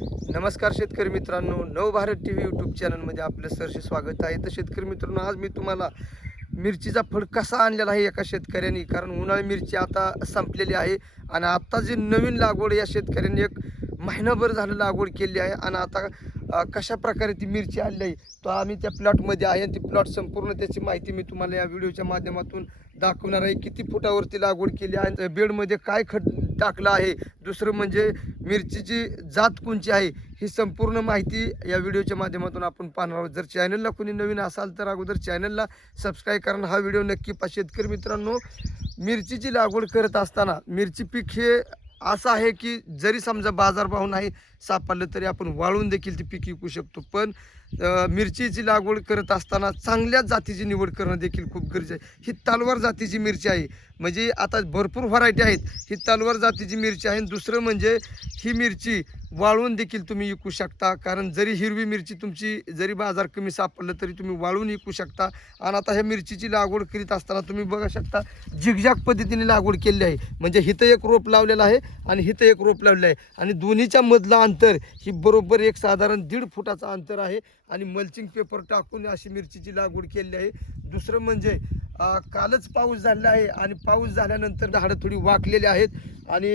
नमस्कार शेतकरी मित्रांनो नवभारत टी व्ही यूट्यूब चॅनलमध्ये आपलं सरसे स्वागत आहे. तर शेतकरी मित्रांनो आज मी तुम्हाला मिरचीचा फळ कसा आणलेला आहे एका शेतकऱ्यांनी? कारण उन्हाळी मिरची आता संपलेली आहे आणि आत्ता जी नवीन लागवड या शेतकऱ्यांनी एक महिनाभर झालं लागवड केली आहे. आणि आता कशा प्रकारे ती मिरची आली आहे तो आम्ही त्या प्लॉटमध्ये आहे आणि ती प्लॉट संपूर्ण त्याची माहिती मी तुम्हाला या व्हिडिओच्या माध्यमातून दाखवणार आहे. किती फुटावरती लागवड केली आहे आणि बेडमध्ये काय खत टाकलं आहे. दुसरं म्हणजे मिरचीची जात कोणची आहे ही संपूर्ण माहिती या व्हिडिओच्या माध्यमातून आपण पाहणार आहोत. जर चॅनलला कोणी नवीन असाल तर अगोदर चॅनलला सबस्क्राईब करा हा व्हिडिओ नक्की पा शेतकरी मित्रांनो मिरचीची लागवड करत असताना मिरची पीक हे असं आहे की जरी समजा बाजारभाव नाही सापडलं तरी आपण वाळून देखील ती पीक विकू शकतो. पण मिरचीची लागवड करत असताना चांगल्या जातीची निवड करणं देखील खूप गरजेचं आहे. ही तालवार जातीची मिरची आहे. म्हणजे आता भरपूर व्हरायटी आहेत. ही तालवार जातीची मिरची आहे. आणि दुसरं म्हणजे ही मिरची वाळून देखील तुम्ही विकू शकता. कारण जरी हिरवी मिरची तुमची जरी बाजार कमी सापडलं तरी तुम्ही वाळून विकू शकता. आणि आता ह्या मिरचीची लागवड करीत असताना तुम्ही बघू शकता झिगझॅग पद्धतीने लागवड केलेली आहे. म्हणजे हिथं एक रोप लावलेलं आहे. आणि हिथं एक रोप लावलेलं आहे. आणि दोन्हीच्या मधलं अंतर ही बरोबर एक साधारण दीड फुटाचं अंतर आहे. आणि मल्चिंग पेपर टाकून अशी मिरचीची लागवड केलेली आहे. दुसरं म्हणजे कालच पाऊस झालेला आहे आणि पाऊस झाल्यानंतर झाडं थोडी वाकलेली आहेत. आणि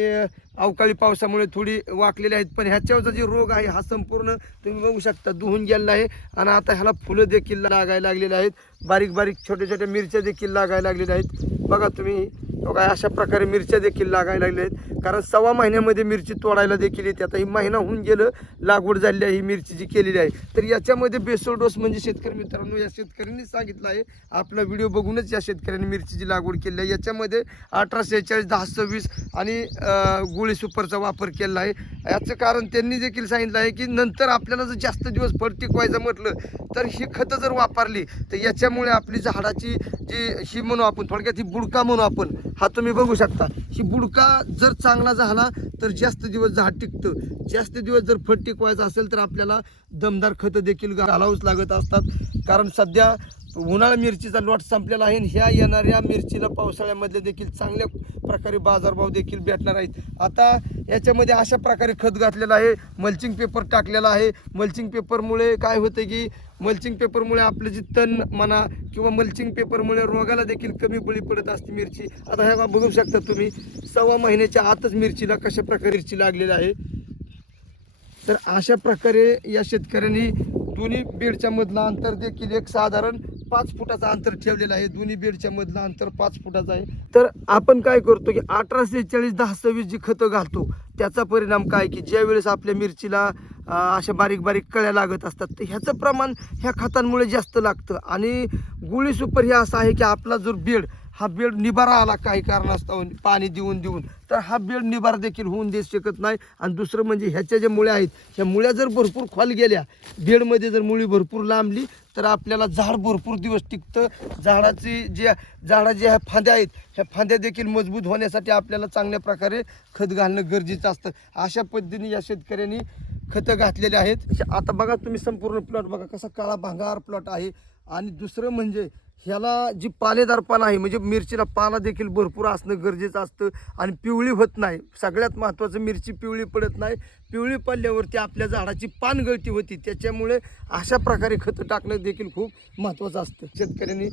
अवकाळी पावसामुळे थोडी वाकलेली आहेत. पण ह्याच्यावरचा जे रोग आहे हा संपूर्ण तुम्ही बघू शकता दुहून गेलेला आहे. आणि आता ह्याला फुलं देखील लागायला लागलेली आहेत. बारीक बारीक छोट्या छोट्या मिरच्या देखील लागायला लागलेल्या आहेत. बघा तुम्ही बघा अशा प्रकारे मिरच्या देखील लागायला लागल्या आहेत कारण सव्वा महिन्यामध्ये मिरची तोडायला देखील येते. आता ही महिना होऊन गेलं लागवड झालेली आहे ही मिरची जी केलेली आहे. तर याच्यामध्ये बेसोल डोस म्हणजे शेतकरी मित्रांनो या शेतकऱ्यांनी सांगितलं आहे. आपला व्हिडिओ बघूनच या शेतकऱ्यांनी मिरचीची लागवड केली आहे याच्यामध्ये अठरा सेहेचाळीस दहा सव्वीस आणि गुळी गोळी सुपरचा वापर केला आहे. याचं कारण त्यांनी देखील सांगितलं आहे की नंतर आपल्याला जर जास्त दिवस फळ टिकवायचं म्हटलं तर ही खतं जर वापरली तर याच्यामुळे आपली झाडाची जी ही म्हणू आपण थोडक्यात ही बुडका म्हणू आपण हा तुम्ही बघू शकता. ही बुडका जर चांगला झाला तर जास्त दिवस झाड टिकतं. जास्त दिवस जर फट टिकवायचं असेल तर आपल्याला दमदार खतं देखील घालावंच लागत असतात. कारण सध्या उन्हाळा मिरचीचा लॉट संपलेला आहे आणि ह्या येणाऱ्या मिरचीला पावसाळ्यामध्ये देखील चांगल्या प्रकारे बाजारभाव देखील भेटणार आहेत. आता याच्यामध्ये अशा प्रकारे खत घातलेलं आहे. मल्चिंग पेपर टाकलेला आहे. मल्चिंग पेपरमुळे काय होतं की मल्चिंग पेपरमुळे आपलं जे तण म्हणा किंवा मल्चिंग पेपरमुळे रोगाला देखील कमी बळी पडत असते मिरची. आता ह्या बघू शकता तुम्ही सव्वा महिन्याच्या आतच मिरचीला कशा प्रकारे मिरची लागलेली आहे. तर अशा प्रकारे या शेतकऱ्यांनी दोन्ही बीडच्यामधलं अंतर देखील एक साधारण पाच फुटाचं अंतर ठेवलेलं आहे. दोन्ही बेडच्या मधलं अंतर पाच फुटाचं आहे. तर आपण काय करतो की अठरा सेहेचाळीस दहा सव्वीस जी खतं घालतो त्याचा परिणाम काय की ज्यावेळेस आपल्या मिरचीला अशा बारीक बारीक कळ्या लागत असतात तर ह्याचं प्रमाण ह्या खतांमुळे जास्त लागतं. आणि गुळी सुपर हे असं आहे की आपला जो बेड हा बेड निबारा आला काही कारणास्तव पाणी देऊन देऊन. तर हा बेड निबारा देखील होऊन देऊ शकत नाही. आणि दुसरं म्हणजे ह्याच्या ज्या मुळ्या आहेत ह्या मुळ्या जर भरपूर खोल गेल्या बेडमध्ये जर मुळी भरपूर लांबली तर आपल्याला झाड भरपूर दिवस टिकतं. झाडाची जे झाडाच्या ह्या फांद्या आहेत ह्या फांद्या देखील मजबूत होण्यासाठी आपल्याला चांगल्या प्रकारे खत घालणं गरजेचं असतं. अशा पद्धतीने या शेतकऱ्यांनी खतं घातलेले आहेत. आता बघा तुम्ही संपूर्ण प्लॉट बघा कसा काळा भांगार प्लॉट आहे. आणि दुसरं म्हणजे ह्याला जी पालेदार पान आहे म्हणजे मिरचीला पाला देखील भरपूर असणं गरजेचं असतं आणि पिवळी होत नाही. सगळ्यात महत्त्वाचं मिरची पिवळी पडत नाही. पिवळी पडल्यावरती आपल्या झाडाची पान गळती होती. त्याच्यामुळे अशा प्रकारे खतं टाकणं देखील खूप महत्त्वाचं असतं. शेतकऱ्यांनी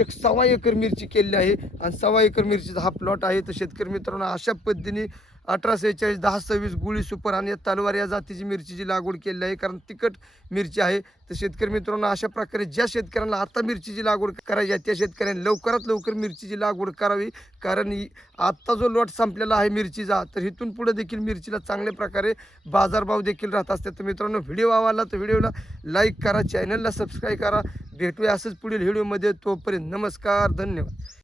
एक सव्वा एकर मिरची केलेली आहे आणि सव्वा एकर मिरचीचा हा प्लॉट आहे. तर शेतकरी मित्रांनो अशा पद्धतीने अठरा सेहेचाळीस दहा सव्वीस गुळी सुपर आणि या तलवार या जातीची मिरचीची लागवड केलेली आहे. कारण तिखट मिरची आहे. तर शेतकरी मित्रांनो अशा प्रकारे ज्या शेतकऱ्यांना आता मिरचीची लागवड करायच्या आहे त्या शेतकऱ्यांनी. लवकरात लवकर मिरचीची लागवड करावी. कारण आत्ता जो लॉट संपलेला आहे मिरचीचा तर इथून पुढे देखील मिरचीला चांगल्या प्रकारे बाजारभाव देखील राहत असते तर मित्रांनो व्हिडिओ आवडला तर व्हिडिओला लाईक करा चॅनलला सबस्क्राईब करा. भेटूया असंच पुढील व्हिडिओमध्ये. तोपर्यंत नमस्कार धन्यवाद.